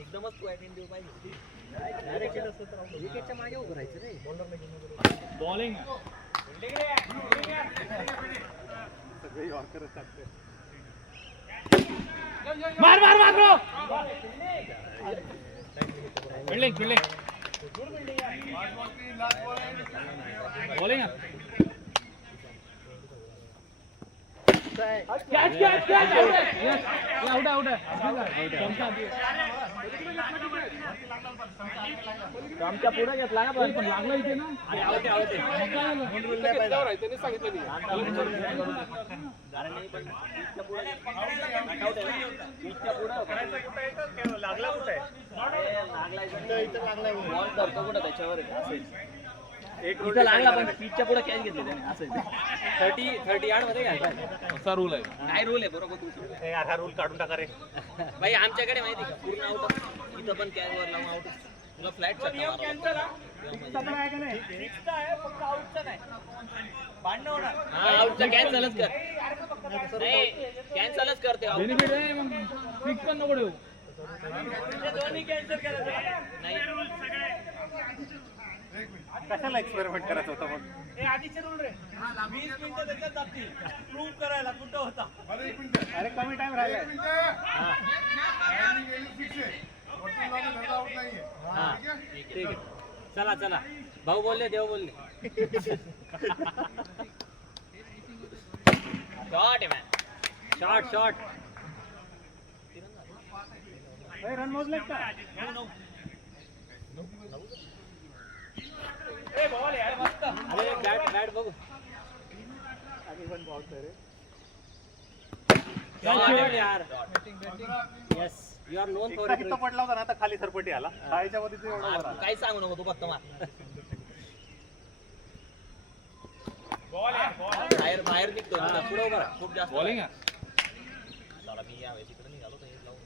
एकदमच तू अटेंड देऊ पाहिजे. डायरेक्शन असतं तर विकेटच्या मागे उभं राहायचं रे. बॉलिंग सगळे यॉर्करच टाकते. मार मार मार bro. Fielding fielding bowling catch catch catch out out आमच्या पुढे घेतला ना पण लागला इथे ना. इथं लागला पण पिचच्या पुढे कॅच घेतली त्याने असं 30 यार्ड मध्ये घ्यायचा असा रूल आहे. काय रूल आहे बरोबर तू हा रूल काढून टाका रे. भाई आमच्याकडे माहिती का पूर्ण आउट इथं पण कॅच वर लावून आउट तुला फ्लॅट कॅन्सल आउटचा कॅन्सलच कर नाही कॅन्सलच करते बेनिफिट आहे मग फिक्स पण नको ठेवू. दोन्ही कॅन्सल करायचं नाही कशाला एक्सपेरिमेंट करायचं होतं मग. हे आधीचे रूल रे 20 मिनिटं त्याच्यात जातील प्रूव्ह करायला कुठं होता. अरे कमी टाइम राहिलाय. ठीक आहे चला चला भाऊ बोलले देव बोलले. शॉट आहे मॅन शॉट शॉट रन मोजले का. अरे बॅट बॅट बघू यार yes you are known for इथं पडला होता ना आता खाली सरपटी आला. शाळेच्या मध्ये एवढा बरा. काही सांगू नको तू फक्त मार. बाहेर बाहेर निघतो पुढे उभा खूप जास्त बॉलिंग चला मी या वेळेस इकडे निघालो तर हे लावून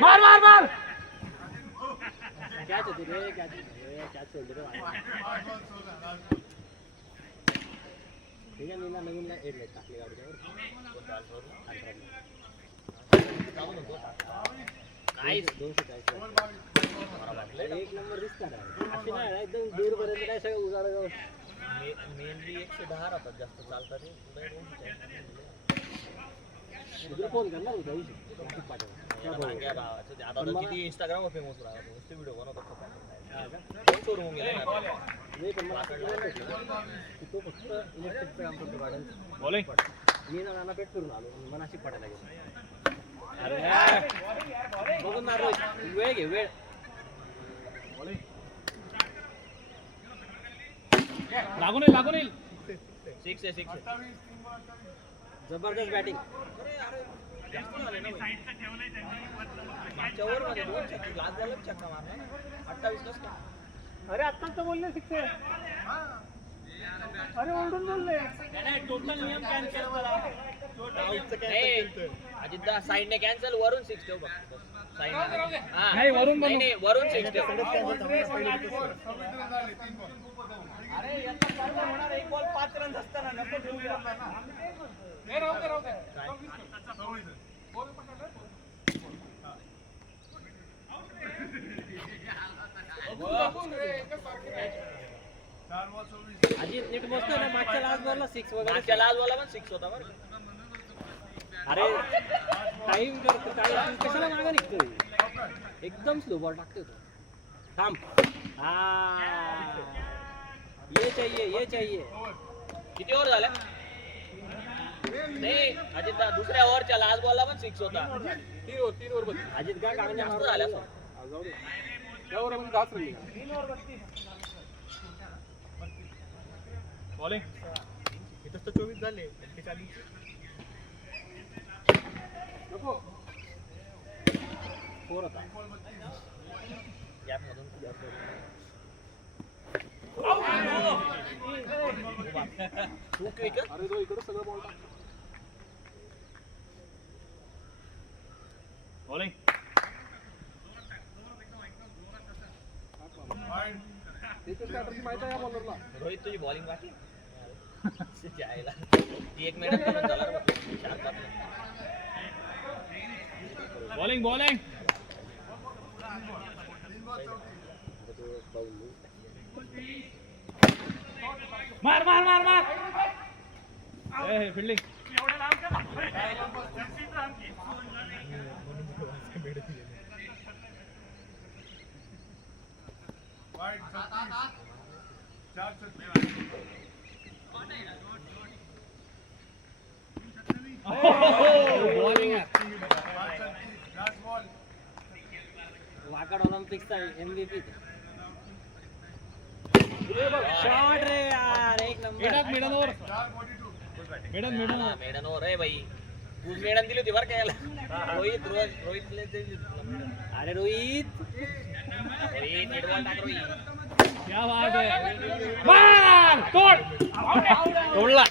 मार मार मार. कॅच होती रे कॅच कॅच सोडली रे ठीक आहे मी ना नवीन एड लाईट टाकली गाडीवर नाईस 240 एक नंबर दिसतात अशी नाही एकदम दूर पर्यंत काय सगळं उजाड गाव मेनली 110 राहतात जास्त चालतात रे फोन करणार होता आता किती इंस्टाग्रामवर फेमस राहतो नुसते व्हिडिओ बनवतो शोरूम गेला नाही पण मला तो फक्त इलेक्ट्रिकचं काम करतो गाड्या बॉलिंग मी ना नाना पेट करून आलो मनाशी पडायला गेलो. अरे बघून ना रोज वेळ घे वेळ लागून येईल लागून येईल. 6 आहे जबरदस्त बॅटिंग मागच्या ओव्हरमध्ये 2 छक्के लास्ट झाला छक्का मारला 28 कस का. अरे आत्ताच तर बोलले 6. अरे ओरडून बोलले. टोटल नियम कॅन्सल करा अजितदा साइडने कॅन्सल वरून 6 ठेव बघ साइडने नाही वरून नाही वरून 6 ठेव. अरे याचा सर्व होणार एक बॉल 5 रन असताना नको ठेवूया ना. नाही राहू दे राहू दे. अजित नीट बसतो ना मागच्या लास्ट बॉलला 6 वगैरे मागच्या लास्ट बॉलला पण 6 होता बरं. अरे टाइम करतो काय कशाला मागे निघतोय एकदम स्लो बॉल टाकतोय तो. थांब ये चाहिए किती ओव्हर झाल्या नाही अजित दुसऱ्या ओव्हरच्या लास्ट बॉलला पण 6 होता. 3 ओव्हर बस. अजित काय कारण जास्त झाल्या जाऊ दे. या ओव्हरमध्ये 10 रन निघाले. 3 ओव्हर 32 बॉलिंग इथं तर 24 झाले. 41 नको 4 होता गॅप मधून तू क्विक अरे तो इकडे सगळं बॉल टाक. बॉलिंग रोहित तुझी बॉलिंग बाकी जायला ती 1 मिनिट करून झाला बॉलिंग बॉलिंग मार मार मार मार फील्डिंग बॉलिंग वाकड ऑलिम्पिकचा MVP शॉट रे यार एक नंबर मेडन ओव्हर मेडन हो रे भाई तू मेडन दिली होती बरं का याला रोहित दिली होती. अरे रोहित रोहित नेट बॉल टाक रोहित. क्या बात है मार तोड तोडला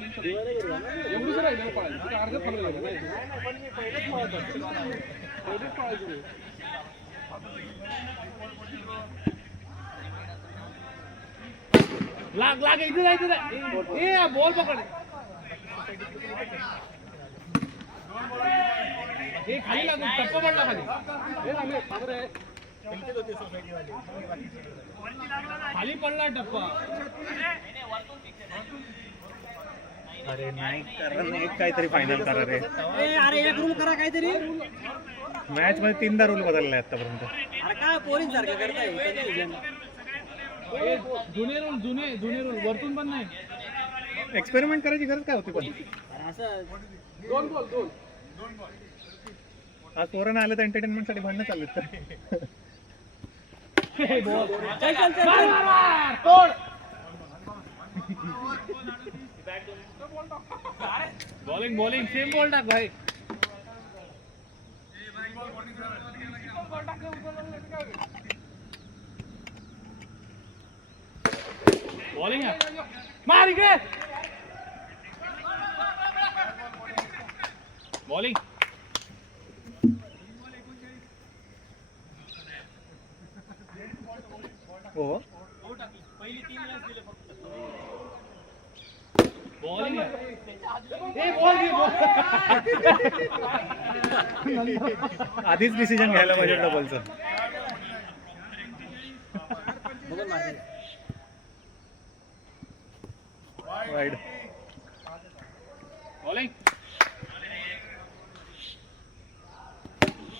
एवढीच राहिलं पाहिजे तिथे अर्धच पडलं नाही पहिलेच पळायचं लाग लाग इथे जायचं ए बॉल पकड हे खाली लागून टप्पा पडला खाली हे रामे खबर आहे खाली पडला टप्पा अरे नाही कारण एक काहीतरी फायनल करा रे. अरे एक रूल करा काहीतरी मॅच मध्ये 3दा रूल बदलले आतापर्यंत. अरे काय पोरींग सारखं करताय कन्फ्युजन जुने रूल वरतून पण नाही एक्सपेरिमेंट करायची गरज काय होती पण असं दोन बॉल आज पोरांना आलं तर एंटरटेनमेंट साठी भांडणं चालू आहेत. चल चल चल तोड बॉलिंग सेम बॉल टाक भाई बॉलिंग आहे मार इकडे बॉलिंग हो बॉलिंग ए बॉल आधीच डिसिजन घ्यायला पाहिजे डबलचं. बघून मारते वाईड बॉलिंग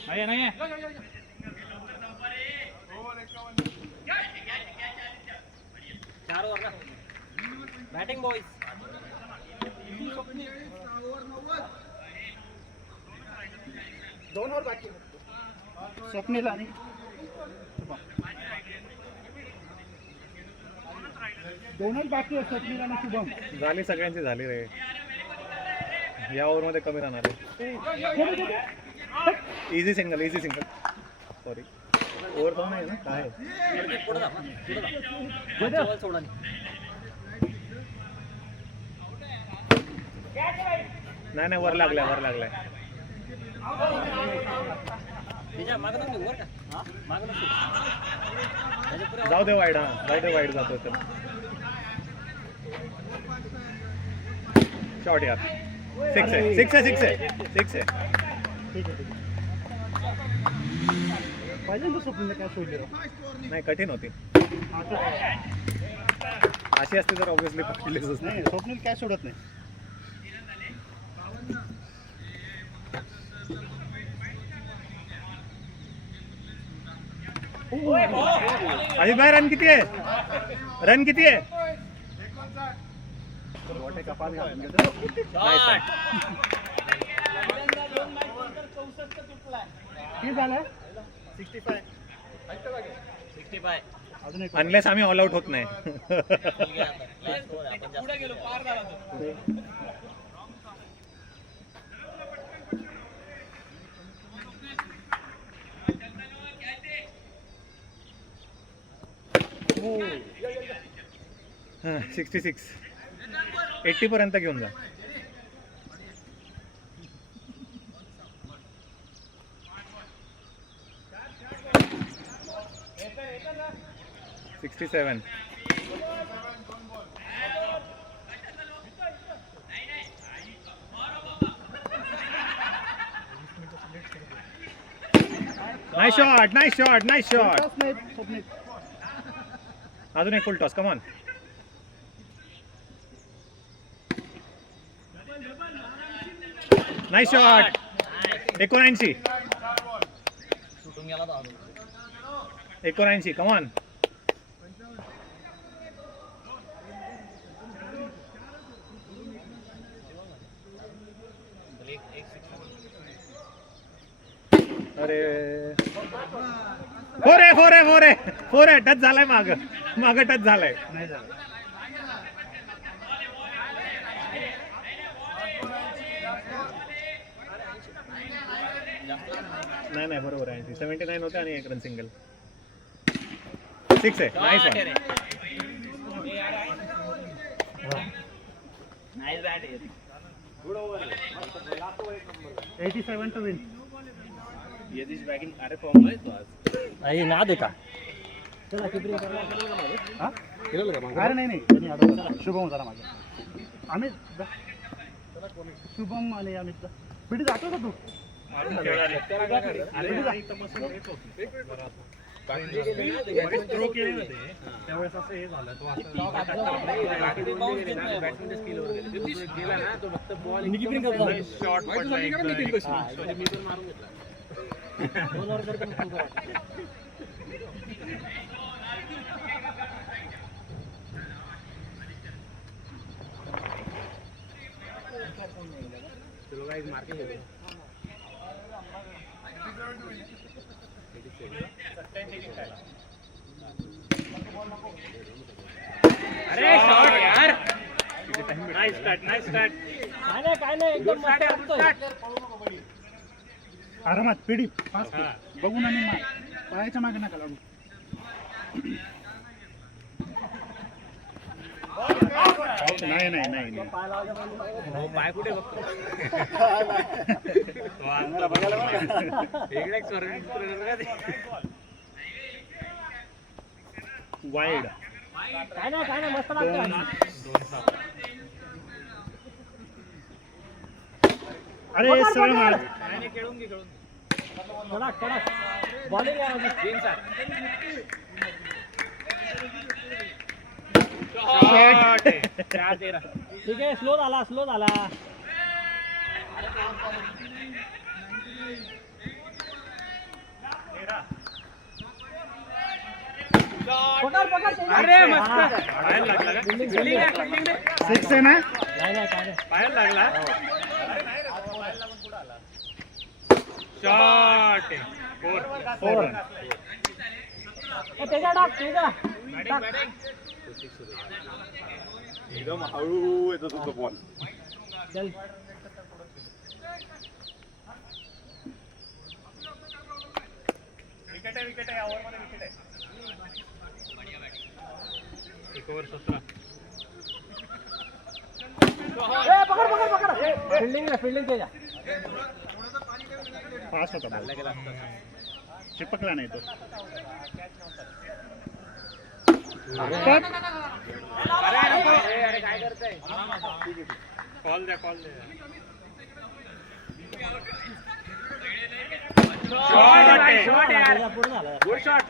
नाही चार ओव्हर ना बॅटिंग बॉईज दोन ओव्हर बाकी स्वप्नील आणि दोनच बाकी आहे स्वप्नील आणि शुभम झाली सगळ्यांची झाली रे. या ओव्हर मध्ये कमी राहणार आहे. इझी सिंगल सॉरी ओव्हर पण नाही ना काय पुढे जा सोडा नाही वर लागलाय त्याच्या मागं नको वर का मागं नको जाऊ दे वाईड. वाईड जातो तर शॉट यार सिक्स आहे पाहिजे स्वप्नील काय सोडले नाही कठीण होती अशी असते तर ऑब्विसली पकडलीच नाही. स्वप्नील काय सोडत नाही अजित भाई रन किती आहे अनलेस आम्ही ऑल आउट होत नाही. हो 66 80 पर्यंत घेऊन जा. 67. Nice shot, nice shot, nice shot. अजून एक फुल toss, come on. Nice shot. 79. सुटून गेला तो अजून. 79, कम ऑन. अरे फोर आहे टच झालाय माग टच झालाय. नाही बरोबर आहे. 79 होते आणि 1 रन सिंगल. 6 आहे. Nice one. नाईस बॅट आहे. 87 टू विन. यदीश बॅटिंग अरे फॉर्म आहे तो आज. नाही ना दे का केलं का मग? अरे नाही त्यांनी अडवलं. शुभम होता ना माझा. अमित शुभम आणि अमित पिढी जातो का तू? त्यावेळेस असं हे झालं तो गेला ना तो फक्त बॉल शॉर्ट पडला. मी पण मारून घेतला. चलो गाइस मार्किंग हो गई. अरे शॉट यार. Nice start. काय नाही एकदम मस्त वाटतोय. आरामात पिढी फास्ट बघून आणि पायाच्या मागे नका लागू. नाही पाय कुठे बघतो. वाईड. काय नाही मस्त लागतोय. अरे सरळ मार. खेळून घे. कडक बॉलिंग आहे. शॉट. 4-13. ठीक आहे. स्लो झाला. पकड. अरे मस्त. पायाला लागला का? फिल्डिंग आहे. 6 आहे ना? नाही काय नाही. पायाला लागला. शॉट. 4 रन. त्याच्या टाक एकदम हळू येतो तुझा बॉल. चल. विकेट आहे. ओव्हरमध्ये विकेट आहे. 1 ओव्हर 17. पकड. फिल्डिंग त्याच्या. फास्ट होता बॉल. चिपकला नाही तो. अरे काय करताय. कॉल द्या. शॉट यार. पूर्ण झाला. Good shot.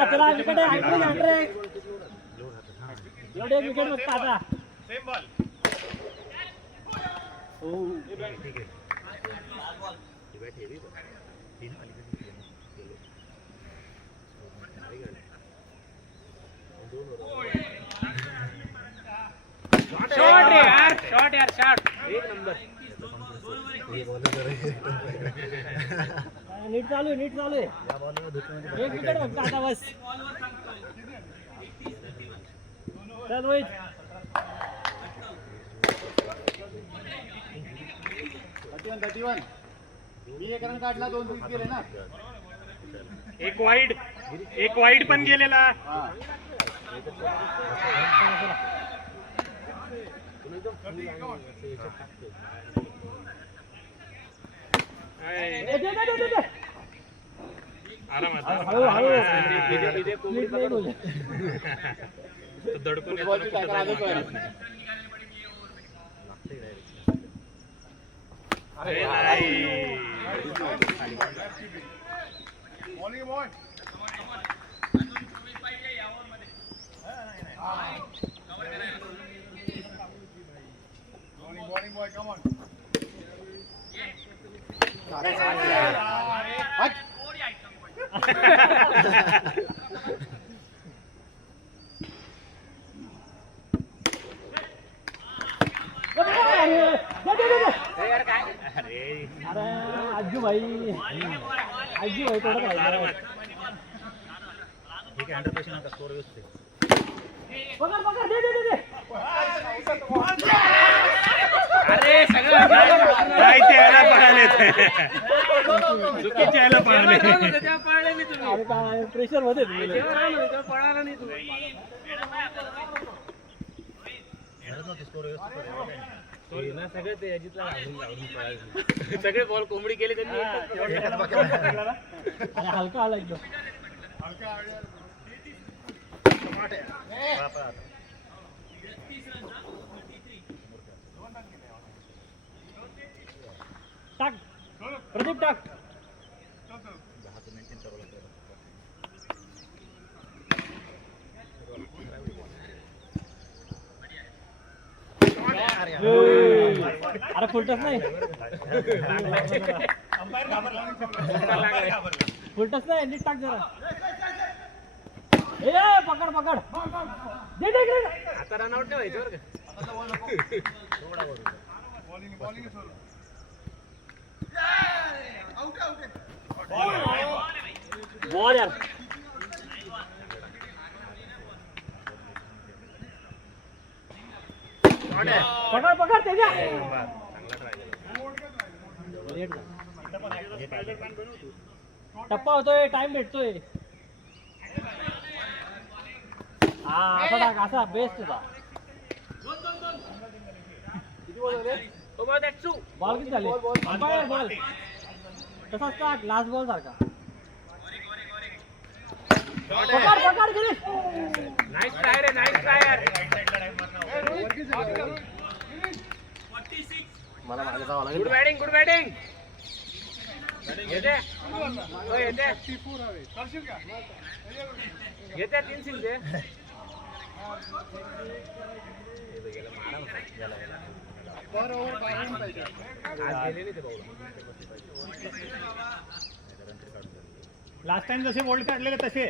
चला विकेट आहे. एवढे विकेट बघता आता. शॉट यार. 1 नंबर. नीट चालू आहे. एक विकेट बघता आता बस. चल रोहित. 31 मी एक रन काढला 2 सिक्स गेले ना एक वाईड पण गेलेला. दडकून आजू भाई थोडं राहिलं. ठीक आहे 100% आता स्कोर व्यवस्थित पकड दे अरे सगळं नाही ते याला पळाले चुकीच्या याला पळाले. प्रेशर मध्ये पळाला नाही तू. स्कोर व्यवस्थित सगळे ते अजितला लावून पळाले. सगळे बॉल कोंबडी केले त्यांनी. हलका आला एकदम. टाक प्रदीप टाक. अरे फुलटच नाही नीट टाक जरा. ए पकड दे आता रनआउट नाही व्हायचं बरं का. बॉल यार. पकड त्याच्या. टप्पा होतोय टाइम भेटतोय. असा टाक असा बेस्ट होता. बॉल किती झाले बॉल तसाच टाक लास्ट बॉल सारखा. पकड गिरीश. नाईस ट्राय रे नाईस ट्राय. मला मागे जावं लागेल. गुड बॅटिंग येते 3 सिल दे. लास्ट टाइम जसे बोल्ड काढलेले तसे.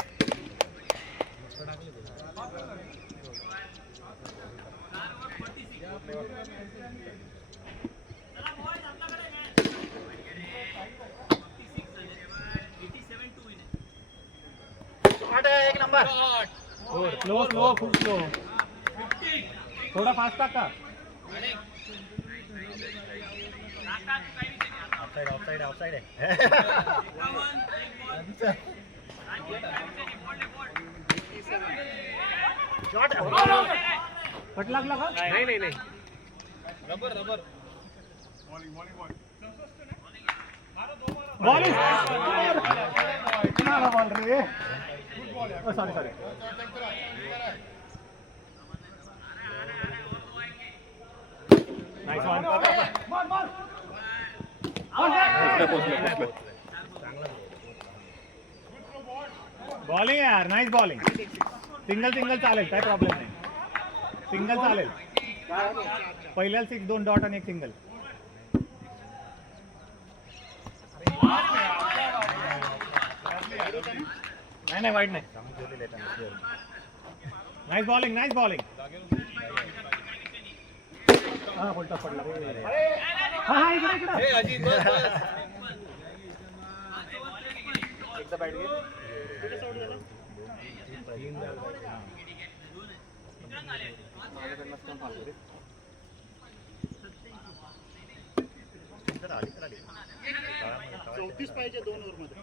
एक नंबर. स्लो खूप स्लो. थोडा फास्ट टाका. ऑफसाइड आहे. कट लागला का. नाही रबर बॉल रे. Sorry nice one. बॉलिंग यार नाईस बॉलिंग. सिंगल चालेल काय प्रॉब्लेम नाही. सिंगल चालेल. पहिल्याला 6 2 डॉट आणि 1 सिंगल. नाही वाईट नाही. Nice bowling. हा बोलता पडला. हा इकडे अजित बस एकदा बॅट घे. तर आली तर आली. 34 पाहिजे 2 ओव्हर मध्ये.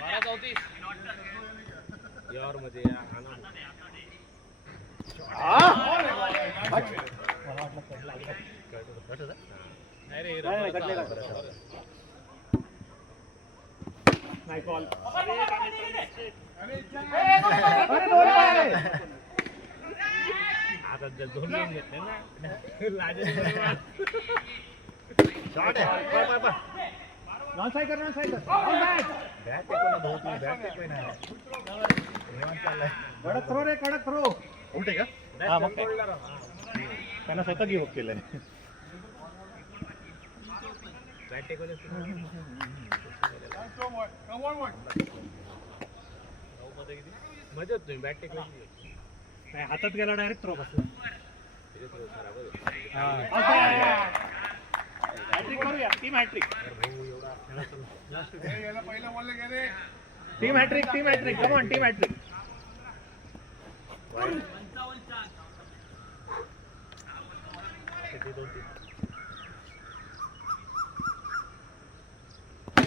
12-34 यावर मध्ये नाही रे नाही बॉल. आता दोन गेम घेतले ना शॉट आहे. नॉन सायकर नॉन सायकर. बॅट टेकून बहुत बॅट टेकून नाही. कडक थ्रो रे कडक थ्रो. आउट आहे का? हा मग काय? त्यांना स्वतः गिव्ह अप केलं. बॅट टेकवलं मजा होत तुम्ही बॅट टेकवली नाही हातात गेला डायरेक्ट थ्रो बसला. हॅट्रिक करूया. Team hat-trick. Team hat-trick team hat-trick. Come on team hat-trick.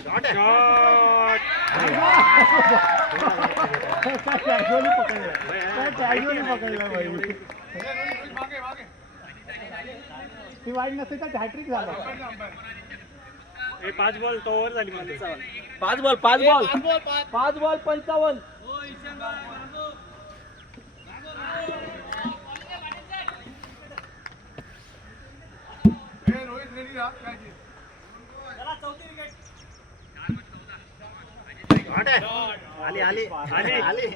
Shot casually पकडला. कॅज्युअली पकडला भाई. ती वाईट नसते तर हॅट्रिक झाला. 5 बॉल तो ओव्हर झाली म्हणजे. 5 बॉल 55. आली आली आली आली.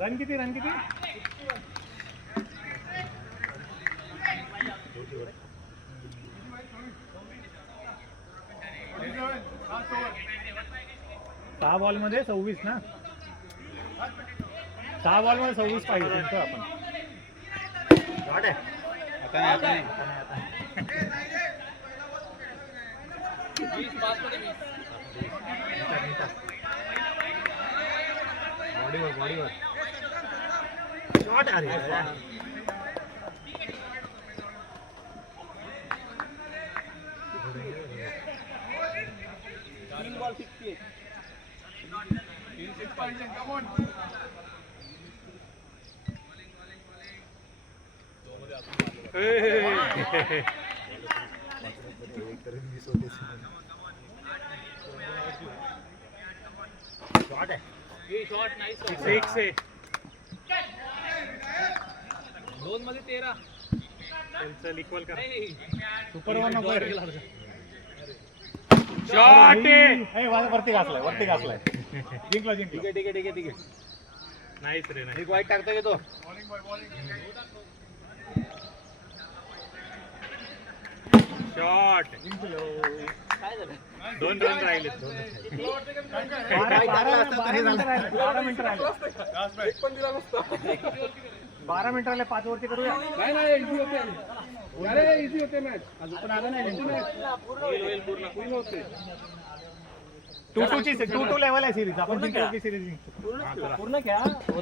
रन किती रन किती? सहा बॉल मध्ये 26 ना. 6 बॉल मध्ये 26 पाहिजे तुमचं आपण. आता नाही. बॉडीवर शॉट. अरे बॉल 68. शॉट आहे. शॉट नाही 6 आहे. 2 मध्ये 13 चल इक्वल कर. नाही सुपर वन नको रे. शॉट ए वरती घासलाय. जिंकला. ठीक आहे. नाहीच रे नाही. एक वाईट टाकतो की तो. शॉट. काय झालं? 2 रन राहिले. 12 मिनिटं राहिले. 12 मिनिटं राहिले. 5 वरती करूया. इझी होते मॅच. अजून पण आलं नाही. पूर्ण होते. 2-2 लेवल आहे सिरीज. आपण जिंकलो की सिरीज जिंकतो. पूर्ण खेळा होते.